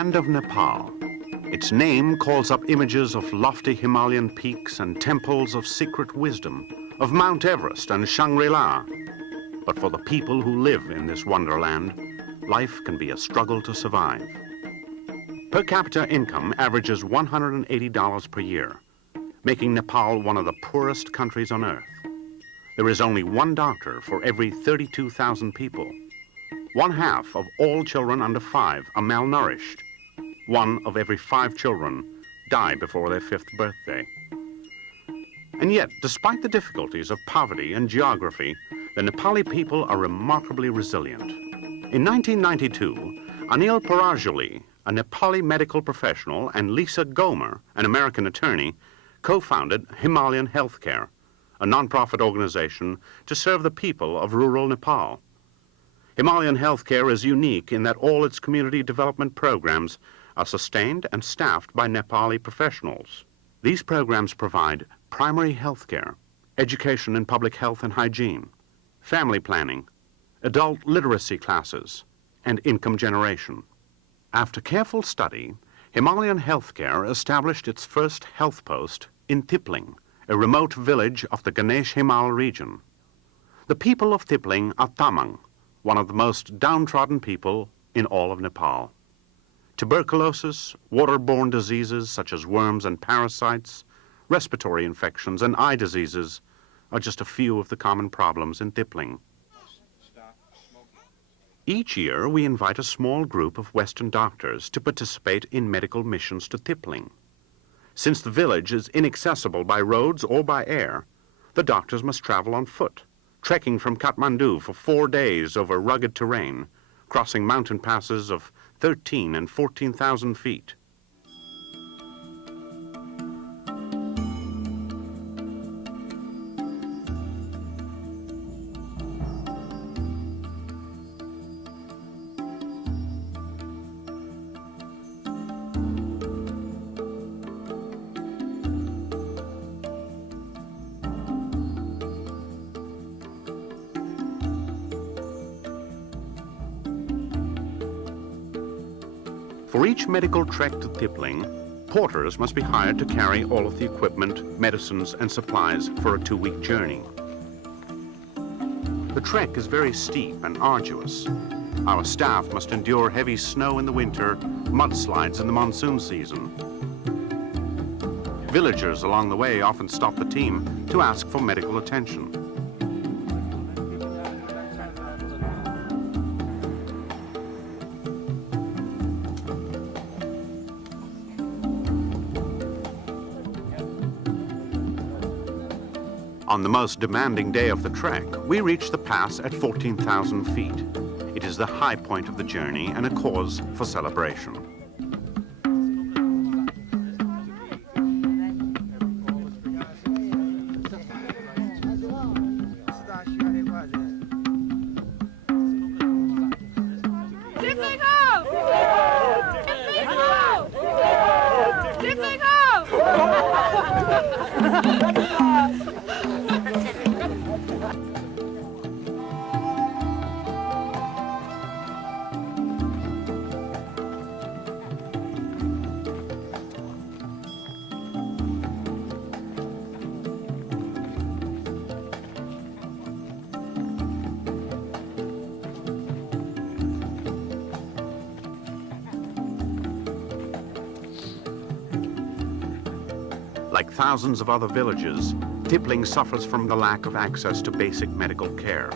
land of Nepal. Its name calls up images of lofty Himalayan peaks and temples of secret wisdom, of Mount Everest and Shangri-La. But for the people who live in this wonderland, life can be a struggle to survive. Per capita income averages $180 per year, making Nepal one of the poorest countries on earth. There is only one doctor for every 32,000 people. One half of all children under 5 are malnourished. 1 of every 5 children die before their 5th birthday. And yet, despite the difficulties of poverty and geography, the Nepali people are remarkably resilient. In 1992, Anil Parajuli, a Nepali medical professional, and Lisa Gomer, an American attorney, co-founded Himalayan Healthcare, a non-profit organization to serve the people of rural Nepal. Himalayan Healthcare is unique in that all its community development programs are sustained and staffed by Nepali professionals. These programs provide primary health care, education in public health and hygiene, family planning, adult literacy classes, and income generation. After careful study, Himalayan Healthcare established its first health post in Tipling, a remote village of the Ganesh Himal region. The people of Tipling are Tamang, one of the most downtrodden people in all of Nepal. Tuberculosis, waterborne diseases such as worms and parasites, respiratory infections, and eye diseases are just a few of the common problems in Tipling. Each year, we invite a small group of Western doctors to participate in medical missions to Tipling. Since the village is inaccessible by roads or by air, the doctors must travel on foot, trekking from Kathmandu for 4 days over rugged terrain, crossing mountain passes of 13,000 and 14,000 feet. For each medical trek to Tipling, porters must be hired to carry all of the equipment, medicines, and supplies for a 2-week journey. The trek is very steep and arduous. Our staff must endure heavy snow in the winter, mudslides in the monsoon season. Villagers along the way often stop the team to ask for medical attention. On the most demanding day of the trek, we reach the pass at 14,000 feet. It is the high point of the journey and a cause for celebration. Like thousands of other villages, Tipling suffers from the lack of access to basic medical care.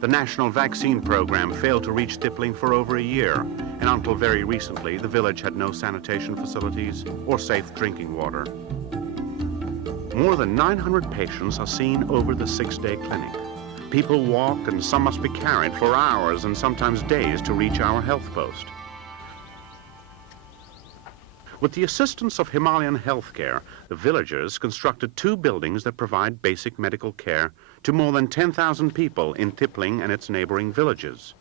The national vaccine program failed to reach Tipling for over a year, and until very recently, the village had no sanitation facilities or safe drinking water. More than 900 patients are seen over the 6-day clinic. People walk, and some must be carried for hours and sometimes days to reach our health post. With the assistance of Himalayan Healthcare, the villagers constructed 2 buildings that provide basic medical care to more than 10,000 people in Tipling and its neighboring villages.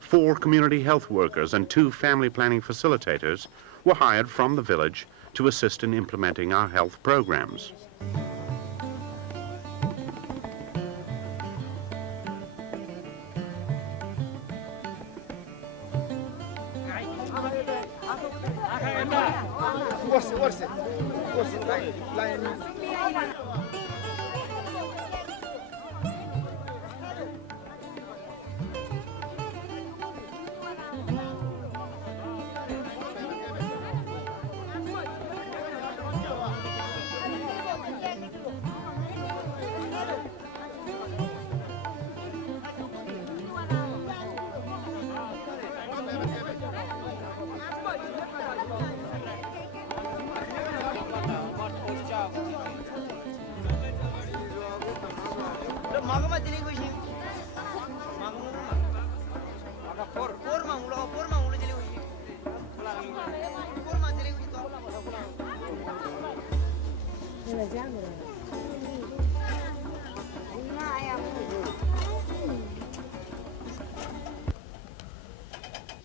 4 community health workers and 2 family planning facilitators were hired from the village to assist in implementing our health programs.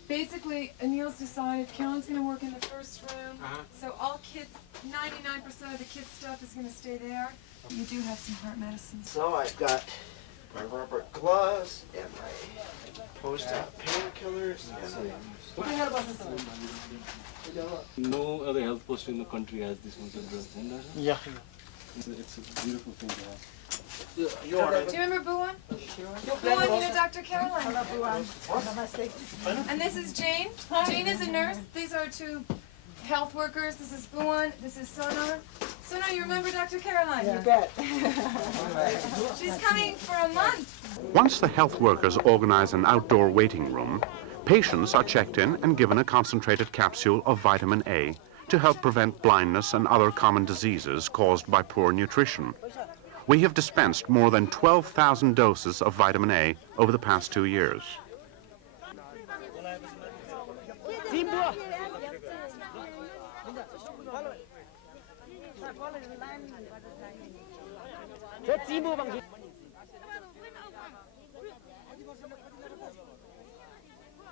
Basically, Anil's decided Karen's going to work in the first room, so all kids, 99% of the kids' stuff is going to stay there. You do have some heart medicines. So I've got my rubber gloves and my post-op painkillers. No other health post in the country has this much of drugs. Yeah. It's a beautiful thing to have. Do you remember Buwan? Buwan, you know Dr. Caroline. And this is Jane. Jane is a nurse. These are two health workers. This is Buwan. This is Sonar. Sonar, you remember Dr. Caroline? You bet. She's coming for a month. Once the health workers organize an outdoor waiting room, patients are checked in and given a concentrated capsule of vitamin A to help prevent blindness and other common diseases caused by poor nutrition. We have dispensed more than 12,000 doses of vitamin A over the past 2 years.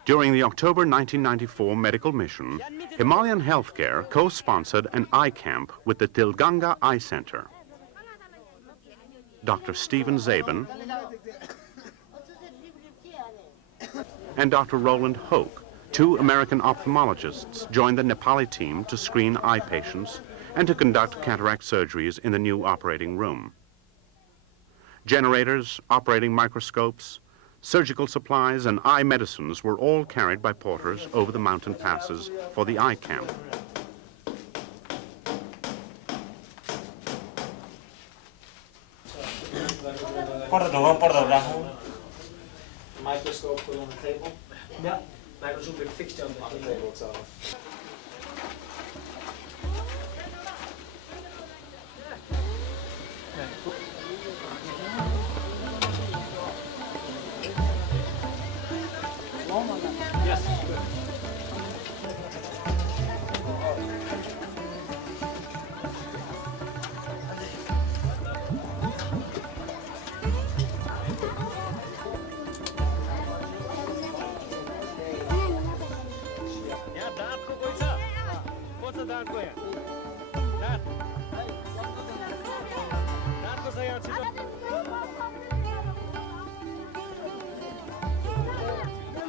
During the October 1994 medical mission, Himalayan Healthcare co-sponsored an eye camp with the Tilganga Eye Center. Dr. Stephen Zabin and Dr. Roland Hoke, two American ophthalmologists, joined the Nepali team to screen eye patients and to conduct cataract surgeries in the new operating room. Generators, operating microscopes, surgical supplies, and eye medicines were all carried by porters over the mountain passes for the eye camp. Microscope put on the table? Yeah. Microscope fixed on the table, so. Yes.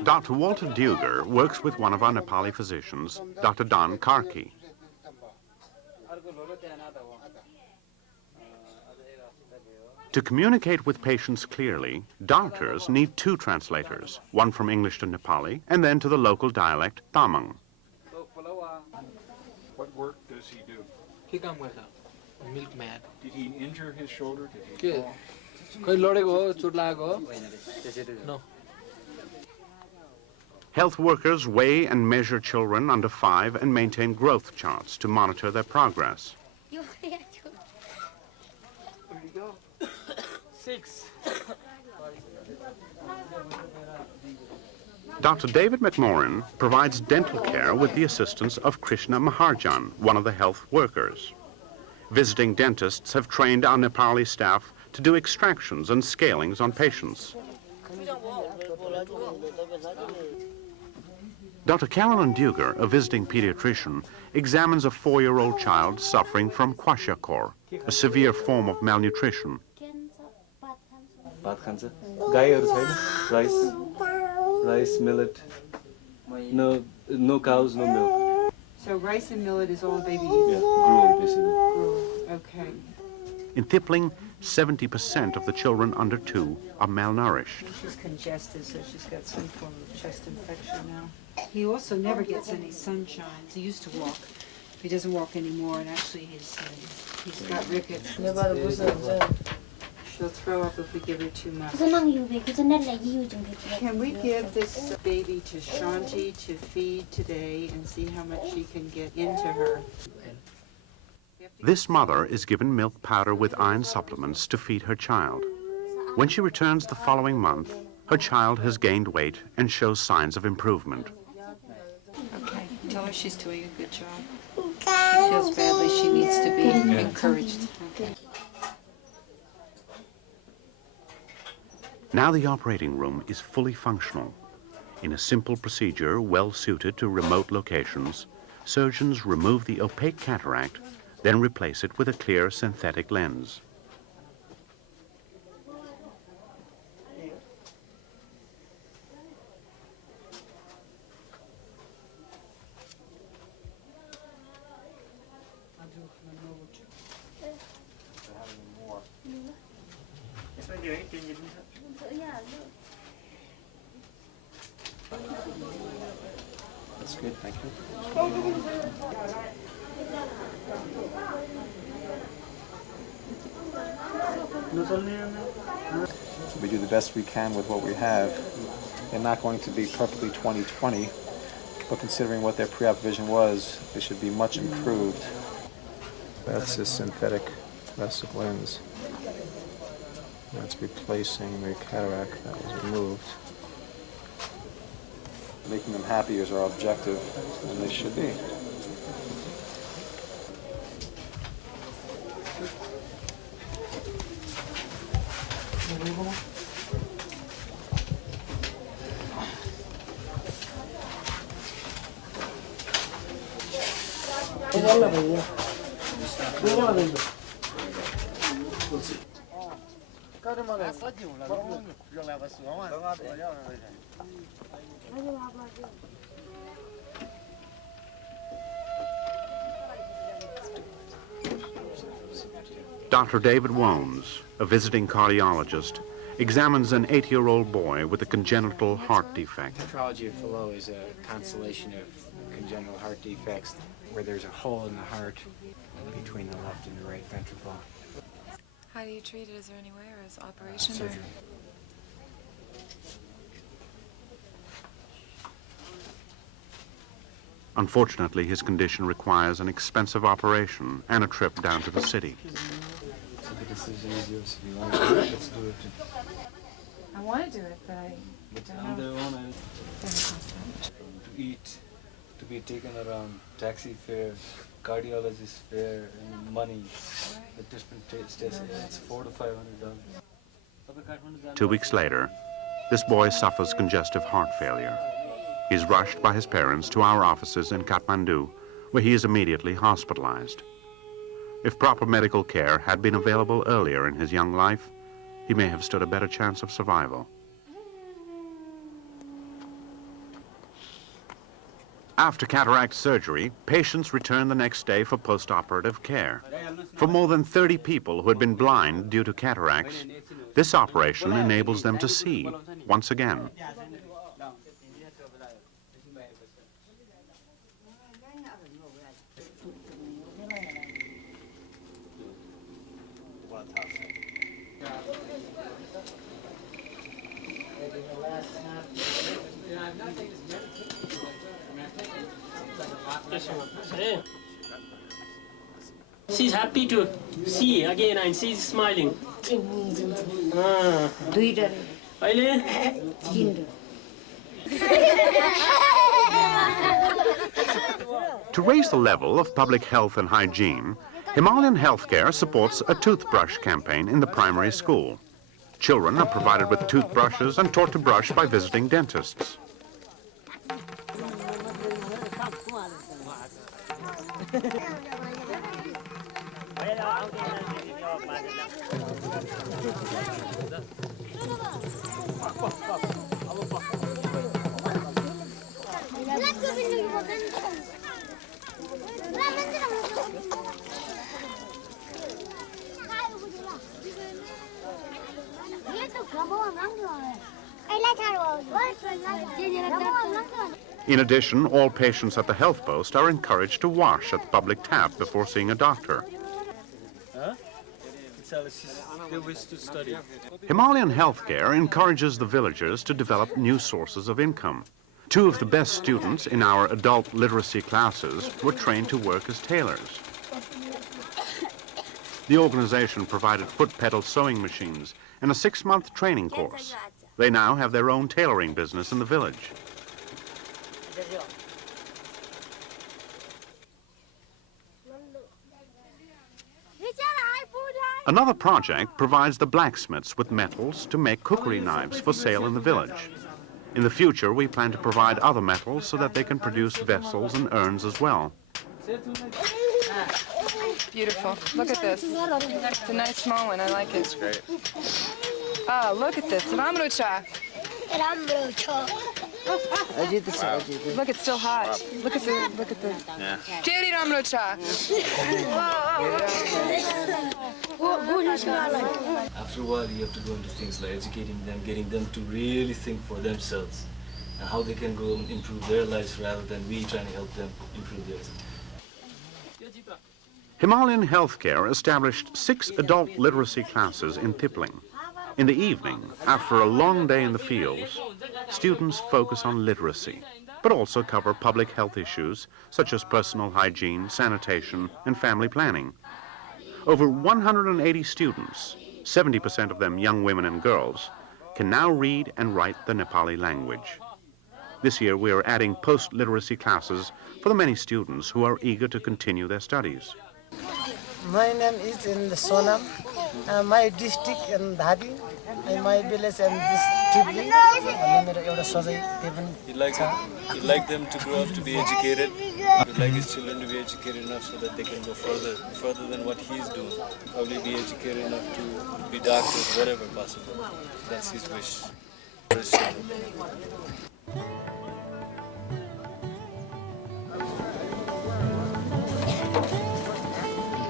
Dr. Walter Duger works with one of our Nepali physicians, Dr. Don Karki. To communicate with patients clearly, doctors need two translators, one from English to Nepali and then to the local dialect, Tamang. What work does he do? Milkman. Did he injure his shoulder? Did he fall? No. Health workers weigh and measure children under 5 and maintain growth charts to monitor their progress. Where do you go? 6. Dr. David McMorrin provides dental care with the assistance of Krishna Maharjan, one of the health workers. Visiting dentists have trained our Nepali staff to do extractions and scalings on patients. Dr. Carolyn Duger, a visiting pediatrician, examines a 4-year-old child suffering from kwashiorkor, a severe form of malnutrition. Rice, millet, no cows, no milk. So rice and millet is all baby Yeah, eats? gruel basically. Gruel. Okay. In Tipling, 70% of the children under 2 are malnourished. She's congested, so she's got some form of chest infection now. He also never gets any sunshine. He used to walk. He doesn't walk anymore, and actually he's got rickets. She'll throw up if we give her too much. Can we give this baby to Shanti to feed today and see how much she can get into her? This mother is given milk powder with iron supplements to feed her child. When she returns the following month, her child has gained weight and shows signs of improvement. Okay, tell her she's doing a good job. She feels badly, she needs to be encouraged. Okay. Now the operating room is fully functional. In a simple procedure well suited to remote locations, surgeons remove the opaque cataract, then replace it with a clear synthetic lens. That's good, thank you. We do the best we can with what we have. They're not going to be perfectly 20/20, but considering what their pre-op vision was, they should be much improved. That's a synthetic plastic lens. That's replacing the cataract that was removed. Making them happy is our objective, and they should be. Dr. David Wones, a visiting cardiologist, examines an 8-year-old boy with a congenital heart defect. Tetralogy of Fallot is a constellation of congenital heart defects where there's a hole in the heart between the left and the right ventricle. How do you treat it? Is there any way, or is operation? Surgery. Unfortunately, his condition requires an expensive operation and a trip down to the city. So the decision is yours. If you want to do it, let's do it. I want to do it, but I But don't on know. their own, It's gonna cost that much. to eat, to be taken around, taxi fare, cardiologist fare, and money, the different tests, it's $400 to $500. 2 weeks later, this boy suffers congestive heart failure. He's rushed by his parents to our offices in Kathmandu, where he is immediately hospitalized. If proper medical care had been available earlier in his young life, he may have stood a better chance of survival. After cataract surgery, patients return the next day for post-operative care. For more than 30 people who had been blind due to cataracts, this operation enables them to see once again. She's happy to see again and she's smiling. To raise the level of public health and hygiene, Himalayan Healthcare supports a toothbrush campaign in the primary school. Children are provided with toothbrushes and taught to brush by visiting dentists. In addition, all patients at the health post are encouraged to wash at the public tap before seeing a doctor. They wish to study. Himalayan Healthcare encourages the villagers to develop new sources of income. 2 of the best students in our adult literacy classes were trained to work as tailors. The organization provided foot pedal sewing machines and a 6-month training course. They now have their own tailoring business in the village. Another project provides the blacksmiths with metals to make cookery knives for sale in the village. In the future, we plan to provide other metals so that they can produce vessels and urns as well. Beautiful. Look at this. It's a nice small one. I like it. It's great. Oh, look at this. Ramrucha. Look, it's still hot. Look at the. Jerry Ramrucha. After a while, you have to go into things like educating them, getting them to really think for themselves and how they can go and improve their lives rather than we trying to help them improve theirs. Himalayan Healthcare established 6 adult literacy classes in Tipling. In the evening, after a long day in the fields, students focus on literacy, but also cover public health issues such as personal hygiene, sanitation, and family planning. Over 180 students, 70% of them young women and girls, can now read and write the Nepali language. This year, we are adding post-literacy classes for the many students who are eager to continue their studies. My name is in the Sonam. My district in Dhadi. My village in this Tipling. He'd like them to grow up to be educated. He'd like his children to be educated enough so that they can go further than what he's doing. Probably be educated enough to be doctors, whatever possible. That's his wish for his children.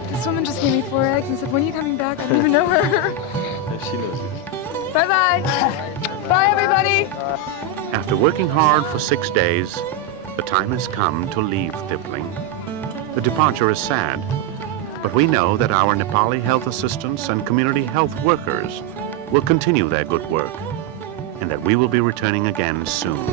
This woman just gave me 4 eggs and said, when are you coming back? I don't even know her. She knows it. Bye-bye. Bye, everybody. After working hard for 6 days, the time has come to leave Tipling. The departure is sad, but we know that our Nepali health assistants and community health workers will continue their good work, and that we will be returning again soon.